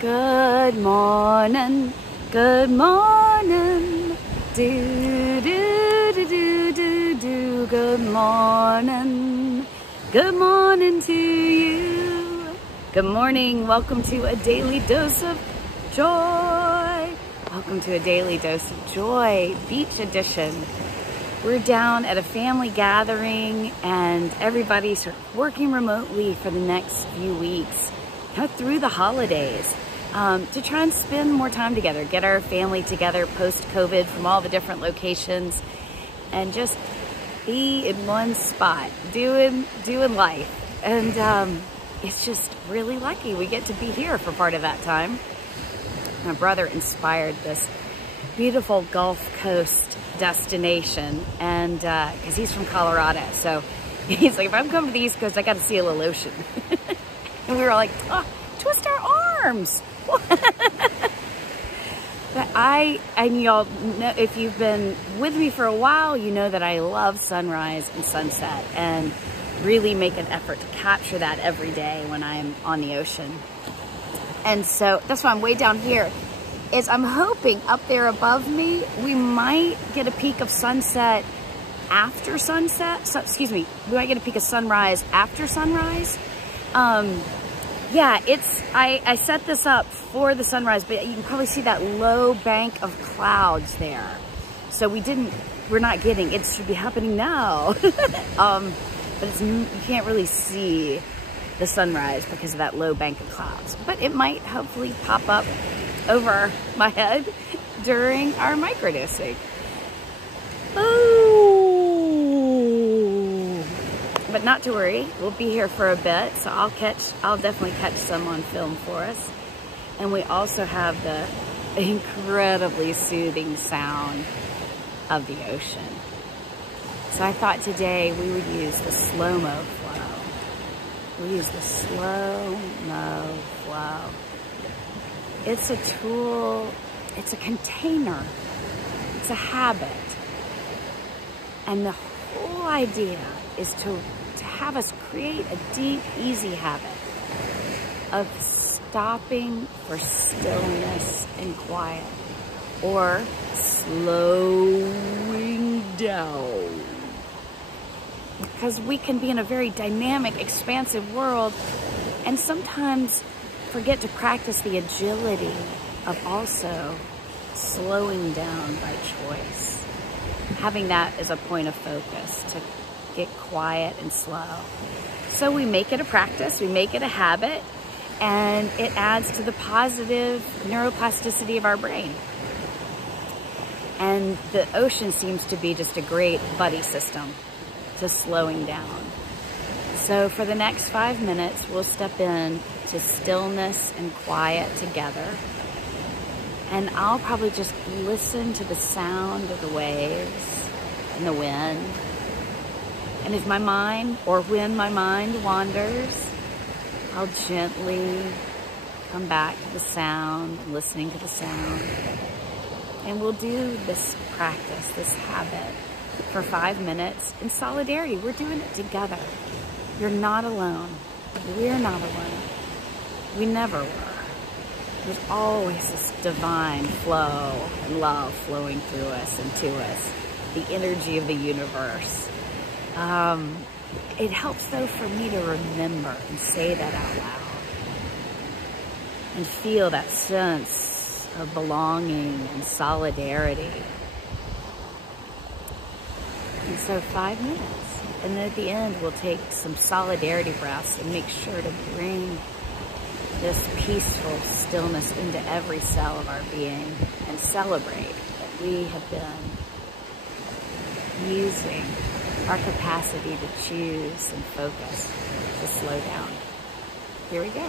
Good morning, good morning, do do do do do do. Good morning to you. Good morning, welcome to a daily dose of joy. Welcome to a daily dose of joy, beach edition. We're down at a family gathering and everybody's sort of working remotely for the next few weeks, kind of through the holidays, to try and spend more time together, get our family together post-COVID from all the different locations and just be in one spot, doing life. And it's just really lucky we get to be here for part of that time. My brother inspired this beautiful Gulf Coast destination, and because he's from Colorado, so he's like, if I'm coming to the East Coast, I got to see a little ocean. And we were like, oh, twist our arms. But and y'all know, if you've been with me for a while, you know that I love sunrise and sunset and really make an effort to capture that every day when I'm on the ocean. And so that's why I'm way down here. I'm hoping up there above me, we might get a peek of sunset after sunset. So, excuse me, we might get a peek of sunrise after sunrise. Yeah, I set this up for the sunrise, but you can probably see that low bank of clouds there. So we're not getting, it should be happening now. But you can't really see the sunrise because of that low bank of clouds. But it might hopefully pop up over my head during our microdosing. Oh, but not to worry, we'll be here for a bit, so I'll definitely catch some on film for us. And we also have the incredibly soothing sound of the ocean. So I thought today we would use the Slo-Mo flow. We'll use the Slo-Mo flow. It's a tool, it's a container, it's a habit. And the whole idea is to have us create a deep, easy habit of stopping for stillness and quiet, or slowing down. Because we can be in a very dynamic, expansive world and sometimes forget to practice the agility of also slowing down by choice. Having that as a point of focus to get quiet and slow. So we make it a practice, we make it a habit, and it adds to the positive neuroplasticity of our brain. And the ocean seems to be just a great buddy system to slowing down. So for the next 5 minutes, we'll step in to stillness and quiet together. And I'll probably just listen to the sound of the waves and the wind. And if my mind, or when my mind wanders, I'll gently come back to the sound, listening to the sound. And we'll do this practice, this habit, for 5 minutes in solidarity. We're doing it together. You're not alone. We're not alone. We never were. There's always this divine flow and love flowing through us and to us, the energy of the universe. It helps, though, for me to remember and say that out loud and feel that sense of belonging and solidarity. And so 5 minutes. And then at the end, we'll take some solidarity breaths and make sure to bring this peaceful stillness into every cell of our being and celebrate that we have been using our capacity to choose and focus to slow down. Here we go.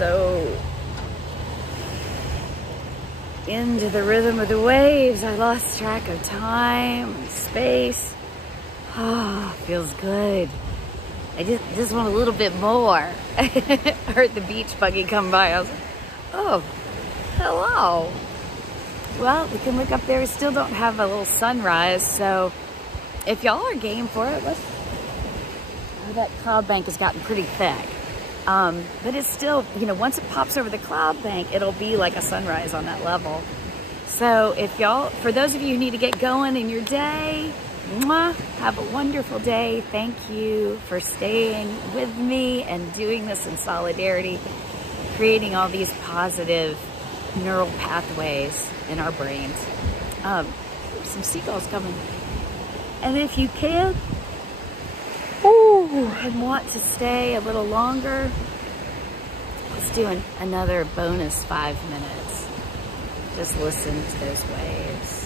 so into the rhythm of the waves, I lost track of time and space. Oh, feels good. I just want a little bit more. I heard the beach buggy come by. I was like, oh, hello. Well, we can look up there. We still don't have a little sunrise, so if y'all are game for it, let's... Oh, that cloud bank has gotten pretty thick. But it's still, you know, once it pops over the cloud bank, it'll be like a sunrise on that level. So if y'all, for those of you who need to get going in your day, mwah, have a wonderful day. Thank you for staying with me and doing this in solidarity, creating all these positive neural pathways in our brains. Some seagulls coming. And if you can, and want to stay a little longer, let's do another bonus 5 minutes. Just listen to those waves.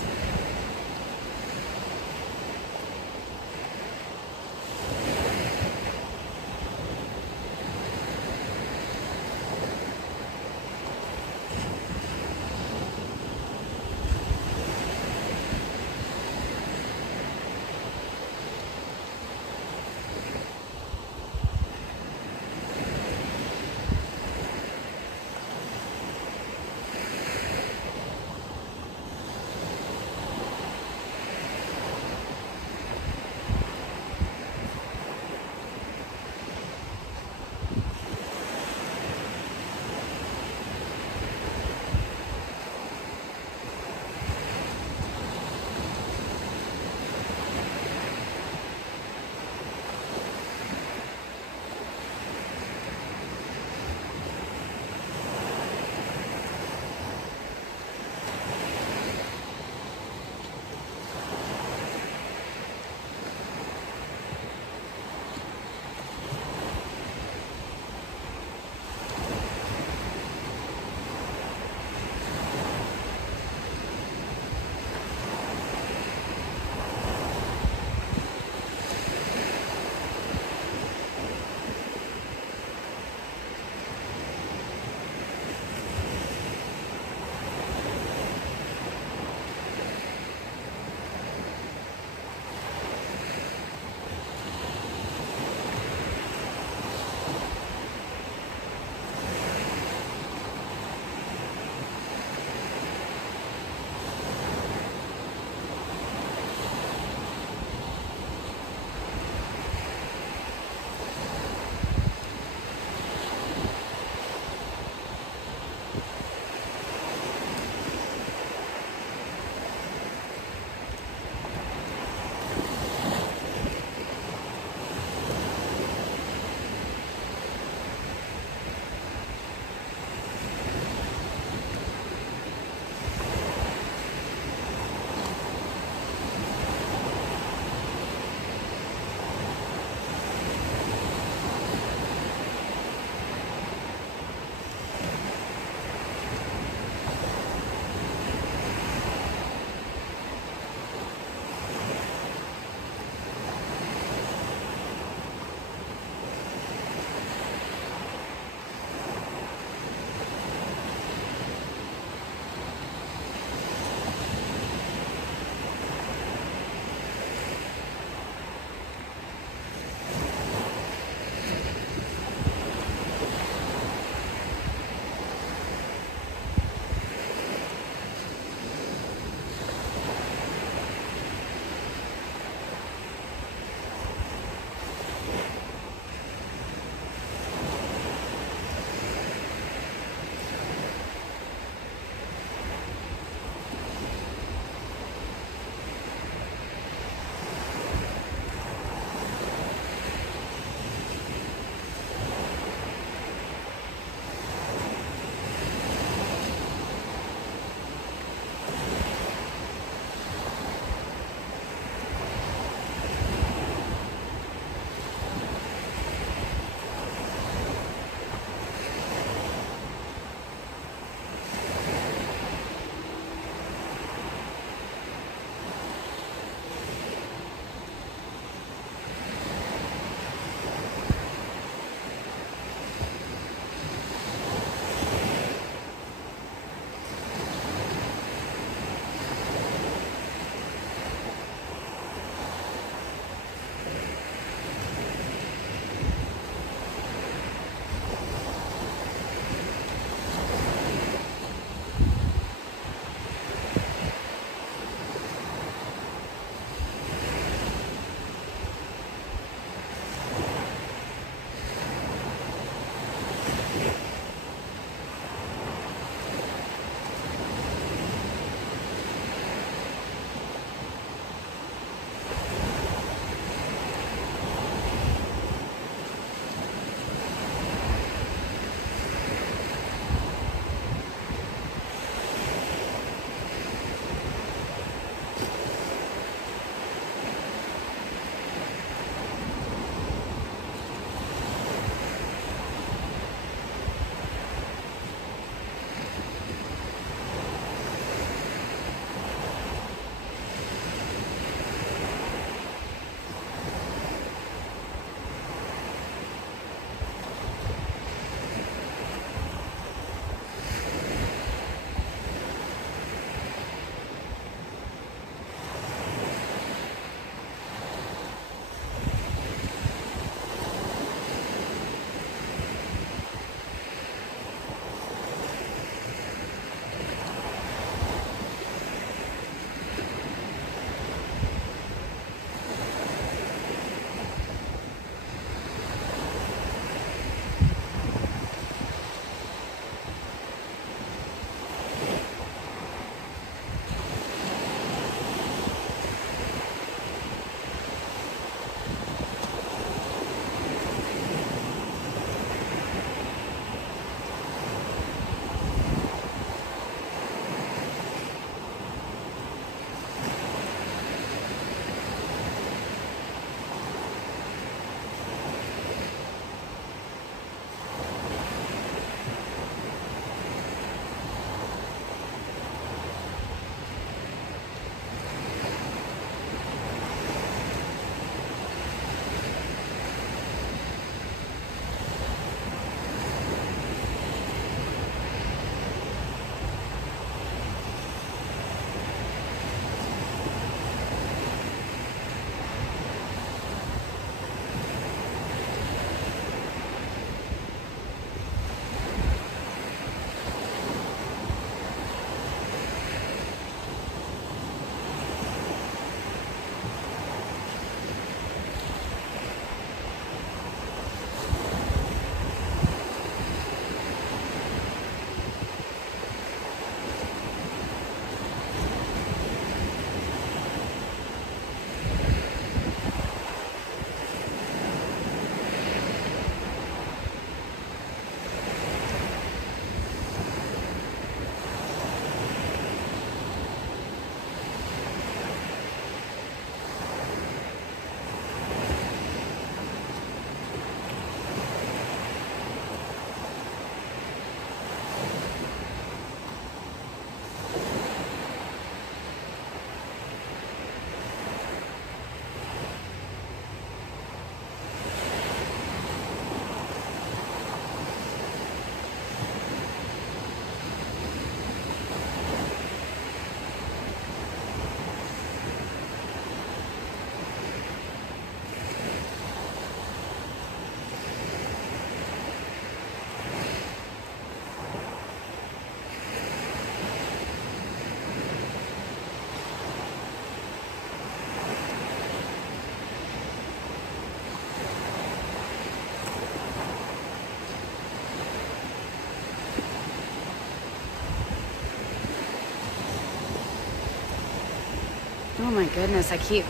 Oh my goodness, I keep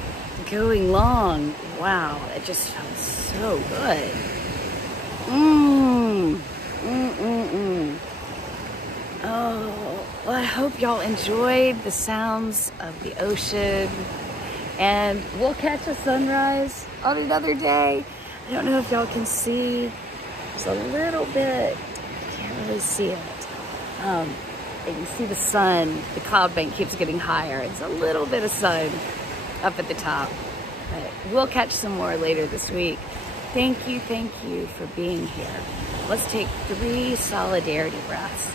going long. Wow, it just felt so good. Oh, well, I hope y'all enjoyed the sounds of the ocean, and we'll catch a sunrise on another day. I don't know if y'all can see, there's a little bit, you can't really see it. You can see the sun, the cloud bank keeps getting higher. It's a little bit of sun up at the top, but we'll catch some more later this week. Thank you for being here. Let's take 3 solidarity breaths.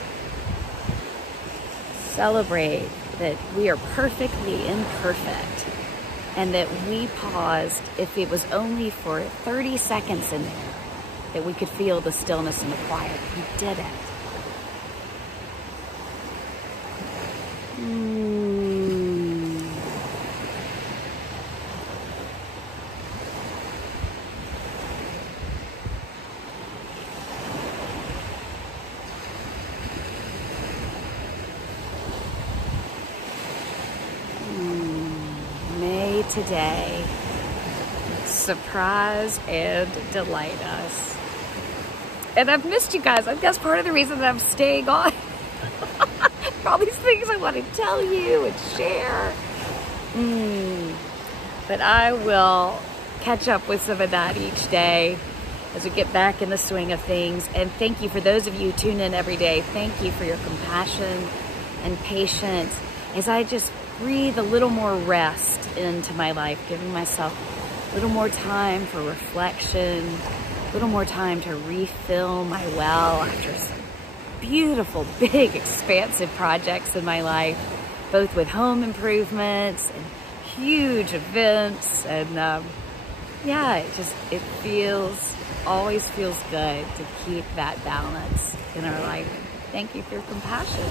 Celebrate that we are perfectly imperfect and that we paused, if it was only for 30 seconds in there, that we could feel the stillness and the quiet. We did it. May today surprise and delight us. And I've missed you guys. I guess part of the reason that I'm staying on all these things I want to tell you and share. But I will catch up with some of that each day as we get back in the swing of things. And thank you for those of you who tune in every day. Thank you for your compassion and patience as I just breathe a little more rest into my life, giving myself a little more time for reflection, a little more time to refill my well after some beautiful, big, expansive projects in my life, both with home improvements and huge events. And yeah, it always feels good to keep that balance in our life. Thank you for your compassion,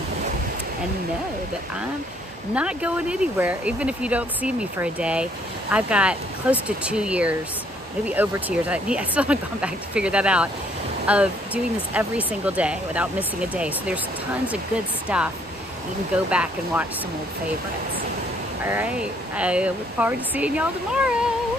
and know that I'm not going anywhere. Even if you don't see me for a day, I've got close to 2 years, maybe over 2 years. I still haven't gone back to figure that out, of doing this every single day without missing a day. So there's tons of good stuff. You can go back and watch some old favorites. All right, I look forward to seeing y'all tomorrow.